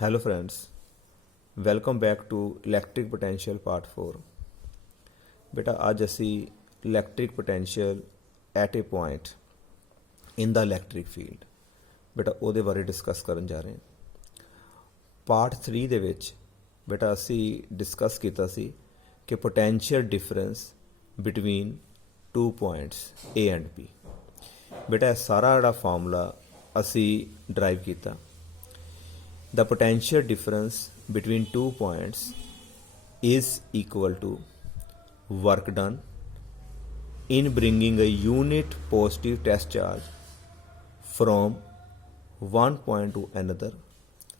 Hello friends, welcome back to Electric Potential Part 4। बेटा आज ਅਸੀਂ electric potential at a point in the electric field बेटा ਉਹਦੇ ਬਾਰੇ ਡਿਸਕਸ ਕਰਨ ਜਾ ਰਹੇ ਹਾਂ। ਪਾਰਟ 3 ਦੇ ਵਿੱਚ ਬੇਟਾ ਅਸੀਂ ਡਿਸਕਸ ਕੀਤਾ ਸੀ ਕਿ potential difference between two points A and B। ਬੇਟਾ ਇਹ ਸਾਰਾ ਜਿਹੜਾ ਫਾਰਮੂਲਾ ਅਸੀਂ ਡਰਾਈਵ ਕੀਤਾ। The potential difference between 2 points is equal to work done in bringing a unit positive test charge from one point to another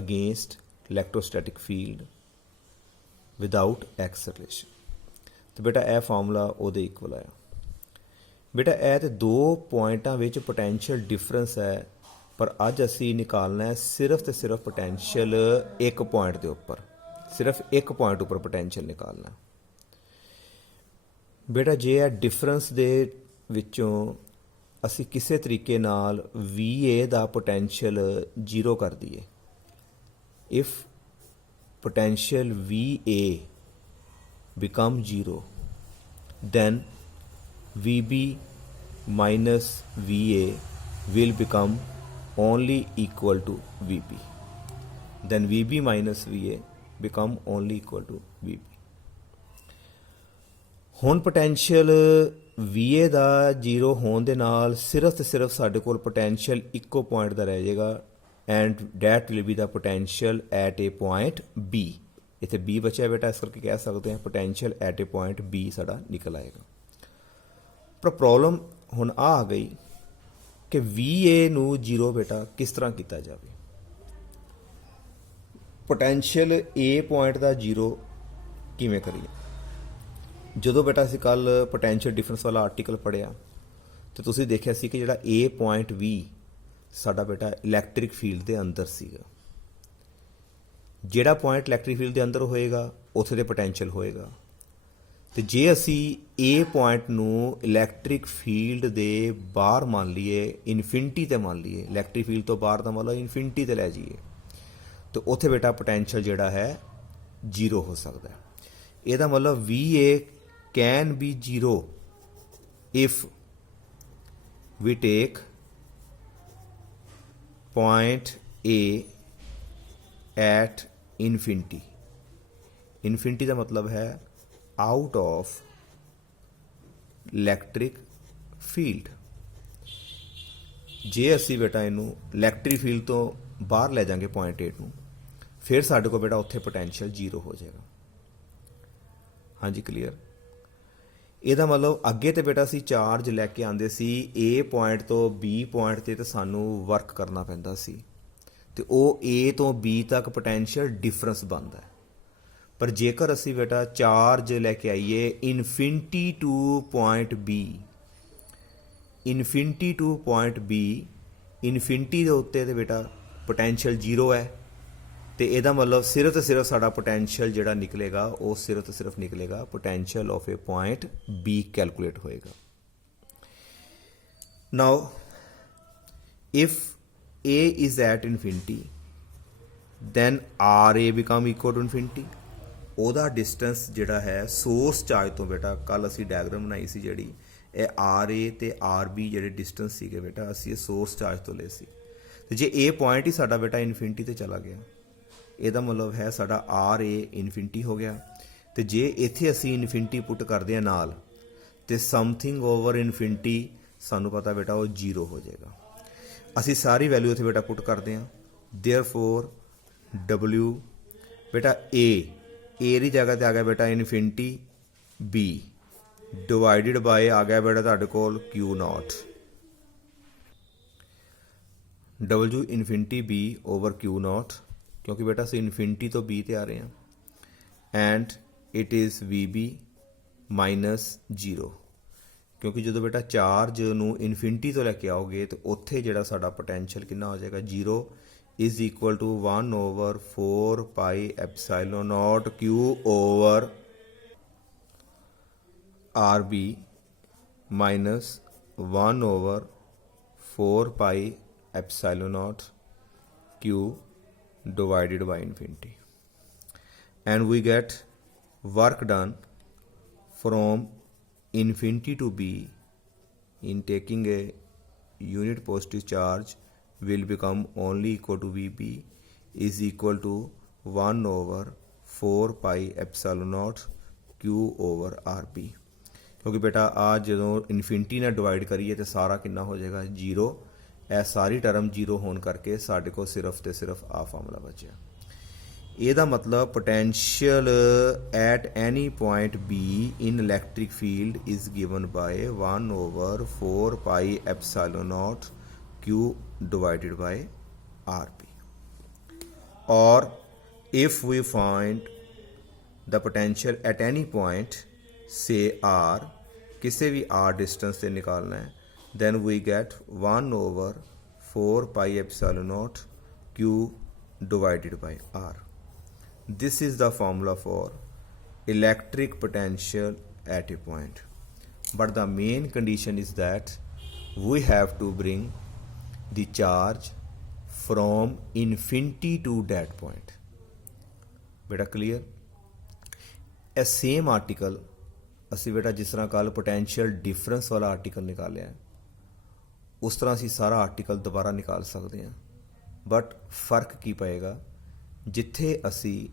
against electrostatic field without acceleration। तो बेटा यह formula ਉਹਦੇ इक्वल आया। बेटा यह तो दो पॉइंटा ਵਿੱਚ पोटेंशियल डिफरेंस है, पर अज असी निकालना है सिर्फ तो सिर्फ पोटेंशियल एक पॉइंट के उपर, सिर्फ एक पॉइंट उपर पोटेंशियल निकालना। बेटा जे है डिफरेंस दे विचों असी किसी तरीके नाल VA दा पोटेंशियल जीरो कर दिए। If potential VA become zero then VB minus VA will become only equal to VB, then VB minus VA become only equal to VB। ਹੁਣ पोटेंशियल VA ਦਾ जीरो ਹੋਣ ਦੇ ਨਾਲ ਸਿਰਫ ਤੇ ਸਿਰਫ ਸਾਡੇ ਕੋਲ पोटेंशियल ਇੱਕੋ ਪੁਆਇੰਟ ਦਾ ਰਹਿ ਜਾਏਗਾ and that will be the potential at a point B। ਇੱਥੇ B ਬਚਿਆ ਬੇਟਾ, ਇਸ ਕਰਕੇ ਕਹਿ ਸਕਦੇ ਹਾਂ potential at a point B ਸਾਡਾ ਨਿਕਲ ਆਏਗਾ। ਪਰ ਪ੍ਰੋਬਲਮ ਹੁਣ ਆ ਗਈ ਕਿ VA ਨੂੰ ਜ਼ੀਰੋ ਬੇਟਾ ਕਿਸ ਤਰ੍ਹਾਂ ਕੀਤਾ ਜਾਵੇ। Potential A point the zero ਕਿਵੇਂ ਕਰੀਏ। ਜਦੋਂ ਬੇਟਾ ਅਸੀਂ ਕੱਲ ਪੋਟੈਂਸ਼ੀਅਲ ਡਿਫਰੈਂਸ ਵਾਲਾ ਆਰਟੀਕਲ ਪੜ੍ਹਿਆ ਤੇ ਤੁਸੀਂ ਦੇਖਿਆ ਸੀ ਕਿ ਜਿਹੜਾ A ਪੁਆਇੰਟ ਵੀ ਸਾਡਾ ਬੇਟਾ ਇਲੈਕਟ੍ਰਿਕ ਫੀਲਡ ਦੇ ਅੰਦਰ ਸੀਗਾ। ਜਿਹੜਾ ਪੁਆਇੰਟ ਇਲੈਕਟ੍ਰਿਕ ਫੀਲਡ ਦੇ ਅੰਦਰ ਹੋਏਗਾ ਉੱਥੇ ਦੇ ਪੋਟੈਂਸ਼ੀਅਲ ਹੋਏਗਾ। ਤੇ ਜੇ ਅਸੀਂ A ਪੁਆਇੰਟ ਨੂੰ ਇਲੈਕਟ੍ਰਿਕ ਫੀਲਡ ਦੇ ਬਾਹਰ ਮੰਨ ਲਈਏ, ਇਨਫਿਨਿਟੀ ਤੇ ਮੰਨ ਲਈਏ, ਇਲੈਕਟ੍ਰਿਕ ਫੀਲਡ ਤੋਂ ਬਾਹਰ ਦਾ ਮਤਲਬ ਇਨਫਿਨਿਟੀ ਤੇ ਲੈ ਜਾਈਏ, ਤੇ ਉੱਥੇ ਬੇਟਾ ਪੋਟੈਂਸ਼ੀਅਲ ਜਿਹੜਾ ਹੈ ਜ਼ੀਰੋ ਹੋ ਸਕਦਾ। ਇਹਦਾ ਮਤਲਬ VA can be zero if we take point A at infinity. Infinity ਦਾ ਮਤਲਬ ਹੈ आउट ऑफ इलैक्ट्रिक फील्ड। जे असी बेटा इनू इलैक्ट्रिक फील्ड तो बाहर ले जाएंगे पॉइंट A ਨੂੰ, फिर साढ़े को बेटा उत्थे पोटेंशियल जीरो हो जाएगा। हाँ जी क्लीयर। ਇਹਦਾ ਮਤਲਬ ਅੱਗੇ ਤੇ ਬੇਟਾ ਅਸੀਂ ਚਾਰਜ ਲੈ ਕੇ ਆਂਦੇ ਸੀ A ਪੁਆਇੰਟ ਤੋਂ B ਪੁਆਇੰਟ ਤੇ ਸਾਨੂੰ ਵਰਕ ਕਰਨਾ ਪੈਂਦਾ ਸੀ ਤੇ ਉਹ A ਤੋਂ B ਤੱਕ ਪੋਟੈਂਸ਼ੀਅਲ ਡਿਫਰੈਂਸ ਬਣਦਾ ਹੈ। पर जेकर असी बेटा चार्ज लैके आईए infinity two point B, infinity two point B, infinity के उत्ते तो बेटा पोटेंशियल जीरो है, तो यदा मतलब सिर्फ तो सिर्फ साड़ा पोटेंशियल जिहड़ा निकलेगा वो सिर्फ तो सिर्फ निकलेगा potential of A point B calculate होएगा। Now if A is at infinity then RA become equal to infinity। ਉਹਦਾ ਡਿਸਟੈਂਸ ਜਿਹੜਾ ਹੈ ਸੋਰਸ ਚਾਰਜ ਤੋਂ ਬੇਟਾ ਕੱਲ ਅਸੀਂ ਡਾਇਗਰਾਮ ਬਣਾਈ ਸੀ ਜਿਹੜੀ ਇਹ RA ਤੇ RB ਜਿਹੜੇ ਡਿਸਟੈਂਸ ਸੀਗੇ ਬੇਟਾ ਅਸੀਂ ਇਹ ਸੋਰਸ ਚਾਰਜ ਤੋਂ ਲਏ ਸੀ। ਤੇ ਜੇ ਇਹ ਪੁਆਇੰਟ ਹੀ ਸਾਡਾ ਬੇਟਾ ਇਨਫਿਨਿਟੀ ਤੇ ਚਲਾ ਗਿਆ, ਇਹਦਾ ਮਤਲਬ ਹੈ ਸਾਡਾ RA ਇਨਫਿਨਿਟੀ ਹੋ ਗਿਆ। ਤੇ ਜੇ ਇੱਥੇ ਅਸੀਂ ਇਨਫਿਨਿਟੀ ਪੁੱਟ ਕਰਦੇ ਹਾਂ ਨਾਲ ਤੇ ਸਮਥਿੰਗ ਓਵਰ ਇਨਫਿਨਿਟੀ ਸਾਨੂੰ ਪਤਾ ਬੇਟਾ ਉਹ ਜ਼ੀਰੋ ਹੋ ਜਾਏਗਾ। ਅਸੀਂ ਸਾਰੀ ਵੈਲਿਊ ਇੱਥੇ ਬੇਟਾ ਪੁੱਟ ਕਰਦੇ ਹਾਂ। ਦੇਅਰਫੋਰ W बेटा ए की जगह ते आ गया बेटा इनफिनिटी B डिवाइडेड बाय आ गया बेटा तुहाडे कोल Q not W infinity B over Q not, क्योंकि बेटा असीं इनफिनिटी तो B ते आ रहे हैं and it is VB minus zero, क्योंकि जो बेटा चार्ज नूं इनफिनिटी तो लैके आओगे तो उत्थे जिहड़ा साडा पोटैंशियल कितना हो जाएगा zero is equal to 1 over 4 pi epsilon naught Q over RB minus 1 over 4 pi epsilon naught Q divided by infinity, and we get work done from infinity to b in taking a unit positive charge will become only equal to Vb is equal to 1 over 4 pi epsilon naught Q over RP। क्योंकि बेटा आज ਜਦੋਂ infinity ਨਾਲ divide ਕਰੀਏ ਤੇ ਸਾਰਾ ਕਿੰਨਾ ਹੋ ਜਾਏਗਾ 0। ਇਹ ਸਾਰੀ ਟਰਮ 0 ਹੋਣ ਕਰਕੇ ਸਾਡੇ ਕੋਲ ਸਿਰਫ ਤੇ ਸਿਰਫ ਆ ਫਾਰਮੂਲਾ ਬਚਿਆ। ਇਹਦਾ ਮਤਲਬ potential at any point B in electric field is given by 1 over 4 pi epsilon naught Q divided by RP। or if we find the potential at any point say R, किसी भी R distance से निकालना है, then we get 1 over 4 pi epsilon naught Q divided by R। This is the formula for electric potential at a point, but the main condition is that we have to bring the charge from infinity to that point। बेटा clear? ਇਹ same article ਅਸੀਂ ਬੇਟਾ ਜਿਸ ਤਰ੍ਹਾਂ ਕੱਲ potential difference ਵਾਲਾ article ਨਿਕਾਲਿਆ ਉਸ ਤਰ੍ਹਾਂ ਅਸੀਂ ਸਾਰਾ ਆਰਟੀਕਲ ਦੁਬਾਰਾ ਨਿਕਾਲ ਸਕਦੇ ਹਾਂ, ਬਟ ਫਰਕ ਕੀ ਪਏਗਾ ਜਿੱਥੇ ਅਸੀਂ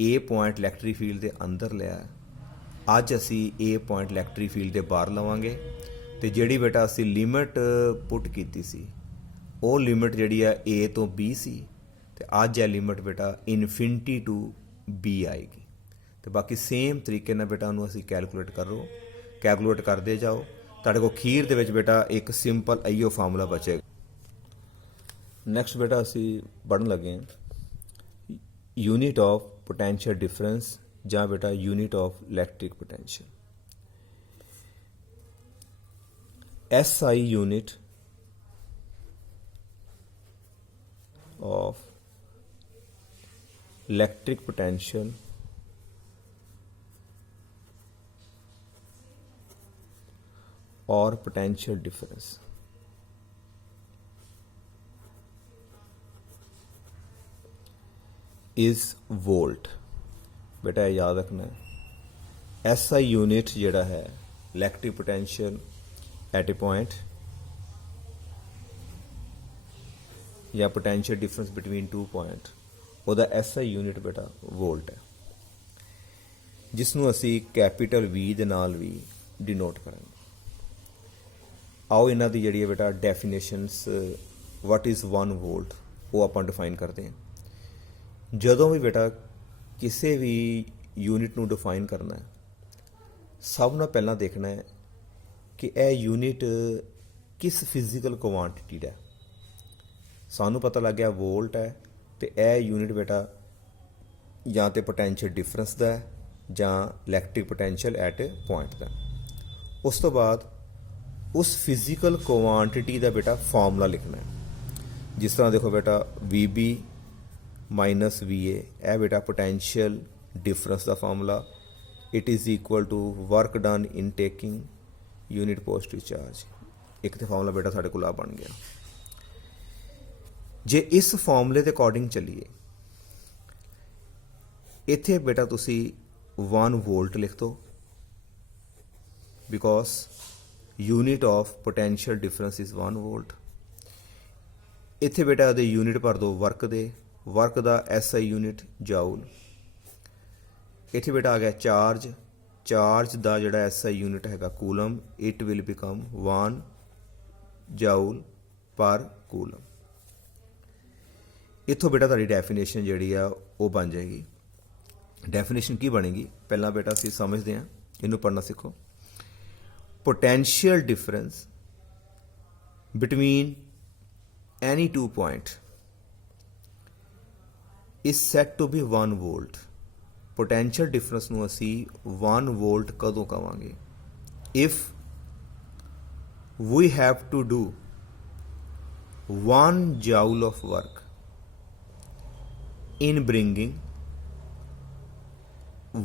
A ਪੁਆਇੰਟ ਇਲੈਕਟ੍ਰਿਕ ਫੀਲਡ ਦੇ ਅੰਦਰ ਲਿਆ ਅੱਜ ਅਸੀਂ A ਪੁਆਇੰਟ ਇਲੈਕਟ੍ਰਿਕ ਫੀਲਡ ਦੇ ਬਾਹਰ ਲਵਾਂਗੇ ਤੇ ਜਿਹੜੀ ਬੇਟਾ ਅਸੀਂ ਲਿਮਿਟ ਪੁੱਟ ਕੀਤੀ ਸੀ ਉਹ ਲਿਮਿਟ ਜਿਹੜੀ ਆ A ਤੋਂ B ਸੀ ਤੇ ਅੱਜ ਇਹ ਲਿਮਿਟ ਬੇਟਾ ਇਨਫਿਨਿਟੀ ਟੂ B ਆਏਗੀ। ਤੇ ਬਾਕੀ ਸੇਮ ਤਰੀਕੇ ਨਾਲ ਬੇਟਾ ਉਹਨੂੰ ਅਸੀਂ ਕੈਲਕੂਲੇਟ ਕੈਲਕੂਲੇਟ ਕਰਦੇ ਜਾਓ। ਤੁਹਾਡੇ ਕੋਲ ਖੀਰ ਦੇ ਵਿੱਚ ਬੇਟਾ ਇੱਕ ਸਿੰਪਲ ਆਈਓ ਫਾਰਮੂਲਾ ਬਚੇਗਾ। ਨੈਕਸਟ ਬੇਟਾ ਅਸੀਂ ਪੜ੍ਹਨ ਲੱਗੇ ਹਾਂ ਯੂਨਿਟ ਆਫ ਪੋਟੈਂਸ਼ੀਅਲ ਡਿਫਰੈਂਸ ਜਾਂ ਬੇਟਾ unit of electric potential. SI unit of electric potential or potential difference is volt। बेटा याद रखना है SI यूनिट जेड़ा है electric potential at a point या potential difference between two point ਉਹਦਾ SI यूनिट बेटा वोल्ट है जिसनों असी कैपिटल V ਦੇ ਨਾਲ ਵੀ डिनोट ਕਰਾਂਗੇ। आओ इन्हां दी ਜਿਹੜੀ ਹੈ बेटा डेफिनेशनस व्हाट इज़ 1 वोल्ट ਉਹ ਆਪਾਂ डिफाइन करते हैं। ਜਦੋਂ ਵੀ बेटा ਕਿਸੇ ਵੀ यूनिट ਨੂੰ डिफाइन करना है ਸਭ ਨਾਲ ਪਹਿਲਾਂ ਦੇਖਣਾ ਹੈ ਕਿ ਇਹ यूनिट किस फिजिकल क्वांटिटी ਦਾ। ਸਾਨੂੰ ਪਤਾ ਲੱਗ ਗਿਆ वोल्ट है तो यह यूनिट बेटा या तो पोटेंशियल डिफरेंस का है ਜਾਂ इलैक्ट्रिक पोटेंशियल एट पॉइंट का। उस तो बाद उस फिजिकल क्वांटिटी का बेटा फॉर्मूला लिखना है। जिस तरह देखो बेटा VB माइनस VA यह बेटा पोटेंशियल डिफरेंस का formula it is equal to work done in taking unit positive charge. एक तो फॉर्मूला बेटा साढ़े को बन गया। जे इस फॉर्मूले के अकॉर्डिंग चलीए इत्थे बेटा तुसी 1 वोल्ट लिख दो because unit of potential difference is 1 volt. इत्थे बेटा दे यूनिट भर दो वर्क दा SI यूनिट जाउल। इत्थे बेटा आ गया चार्ज दा जिहड़ा SI यूनिट हैगा coulomb it will become 1 joule पर कूलम। इत्थों बेटा तुहाडी डेफिनेशन जिहड़ी आ वो बन जाएगी। डेफिनेशन की बनेगी पहला बेटा असीं समझते हैं इनू पढ़ना सीखो। Potential difference between any two point is set to be 1 volt. Potential difference नू असीं 1 वोल्ट कदों कवांगे if we have to do 1 joule of work in bringing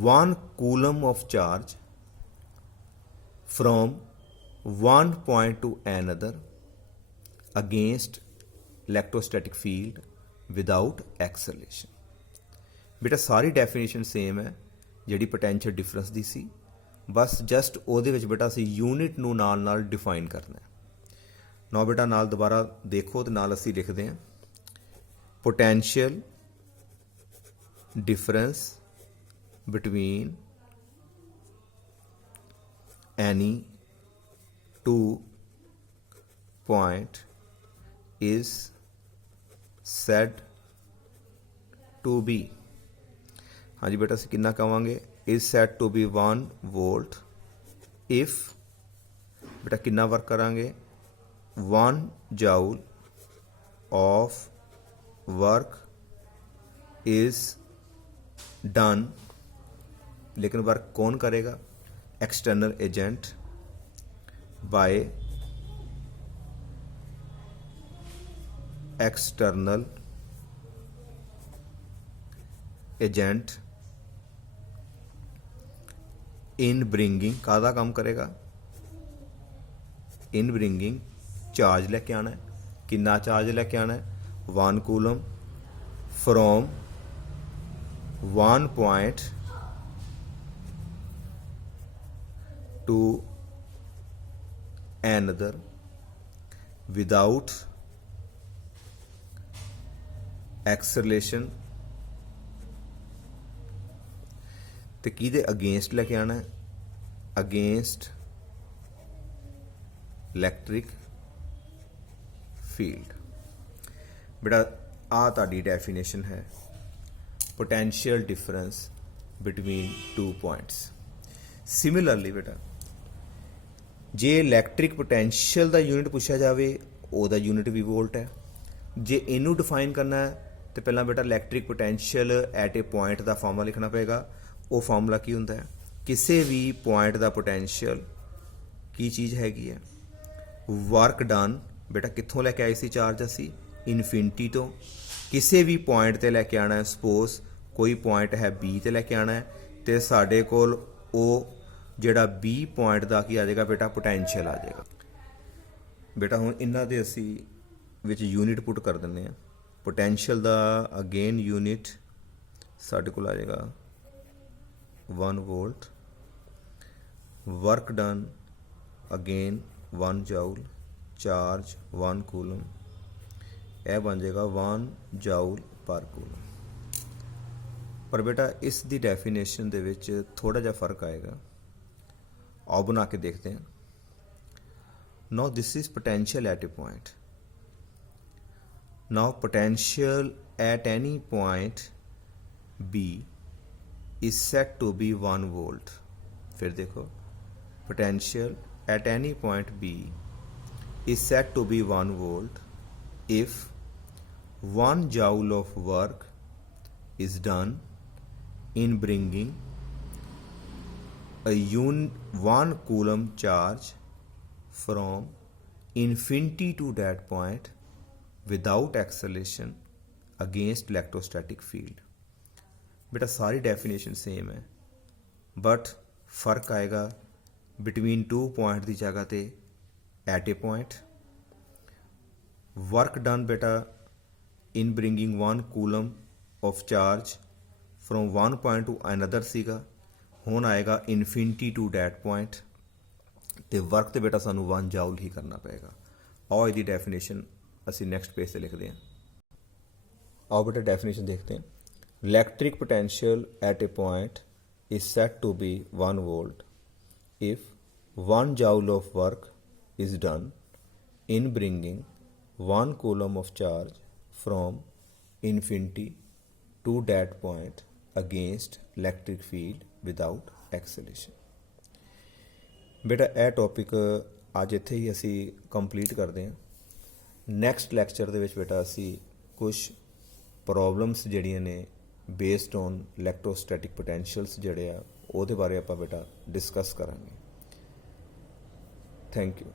1 coulomb of charge from one point to another against electrostatic field without acceleration. बेटा सारी definition same है ਜਿਹੜੀ potential difference ਦੀ ਸੀ, बस just ਉਹਦੇ ਵਿੱਚ बेटा ਅਸੀਂ यूनिट ਨੂੰ ਨਾਲ डिफाइन करना है। ना बेटा नाल दोबारा देखो तो नाल ਅਸੀਂ लिखते हैं potential difference between any two point is said to be, हाँ जी बेटा ਅਸੀਂ कितना कहांगे, is said to be 1 volt if बेटा कितना वर्क करांगे 1 joule of work is done, लेकिन वर्क कौन करेगा, external agent by external agent in bringing, कादा काम करेगा, इन ब्रिंगिंग चार्ज लेके आना है, कितना चार्ज लेके आना है 1 coulomb from 1 point two another without acceleration, ਤੇ ਕਿਹਦੇ ਅਗੇਂਸਟ ਲੈ ਕੇ ਆਣਾ ਹੈ, ਅਗੇਂਸਟ ਇਲੈਕਟ੍ਰਿਕ ਫੀਲਡ। बेटा आ ਤੁਹਾਡੀ ਡੈਫੀਨੇਸ਼ਨ ਹੈ potential difference between 2 points. Similarly बेटा जे इलैक्ट्रिक पोटेंशियल का यूनिट पूछा जाए ਉਹਦਾ यूनिट भी वोल्ट है, जे इनू डिफाइन करना है तो पहला बेटा electric potential at a point का फॉर्मूला लिखना पेगा। वो फॉर्मूला की होंदा है, किसी भी पॉइंट का पोटेंशियल की चीज़ हैगी है, वर्क डन बेटा कित्थों लैके आए सी चार्ज असी इनफिनिटी तो, किसी भी पॉइंट ते लैके आना है, सपोज कोई पॉइंट है बी ते लैके आना है तो साढ़े कोल ओ ਜਿਹੜਾ बी पॉइंट का की आ जाएगा बेटा पोटेंशियल आ जाएगा। बेटा हुण इन्हां दे असी विच यूनिट पुट कर दिंदे हैं, पोटेंशियल का अगेन यूनिट साढ़े कोल आ जाएगा 1 volt, work done again 1 joule, charge 1 coulomb, यह बन जाएगा 1 जाउल पर कूलम। पर बेटा इस दी डेफिनेशन दे विच थोड़ा जिहा फर्क आएगा, आओ बना के देखते हैं। Now this is potential at a point, now potential at any point B is set to be 1 volt. फिर देखो potential at any point B is set to be 1 volt if 1 joule of work is done in bringing a 1 coulomb charge from infinity to that point without acceleration against electrostatic field। बेटा सारी definition same है, but फर्क आएगा between 2 point की जगह ते eight a point. Work done बेटा इन bringing 1 coulomb of charge from 1 point two another सीगा, हुण आएगा इनफिनिटी टू डैट पॉइंट, तो वर्क तो बेटा सानू 1 जाउल ही करना पेगा। आओ इसकी डेफिनेशन असी नेक्स्ट पेज से लिखते हैं। आओ बेटा डेफिनेशन देखते हैं। Electric potential at a point is set to be 1 volt if 1 joule of work is done in bringing 1 coulomb of charge from infinity to that point against electric field without acceleration। बेटा यह topic अज इत्थे ही असी complete करते हैं। Next lecture दे विच बेटा असी कुछ problems जड़ियां ने बेस्ड ऑन इलैक्ट्रोस्टैटिक पोटेंशियल्स जड़े आ उहदे बारे आपां बेटा डिस्कस करांगे। Thank you.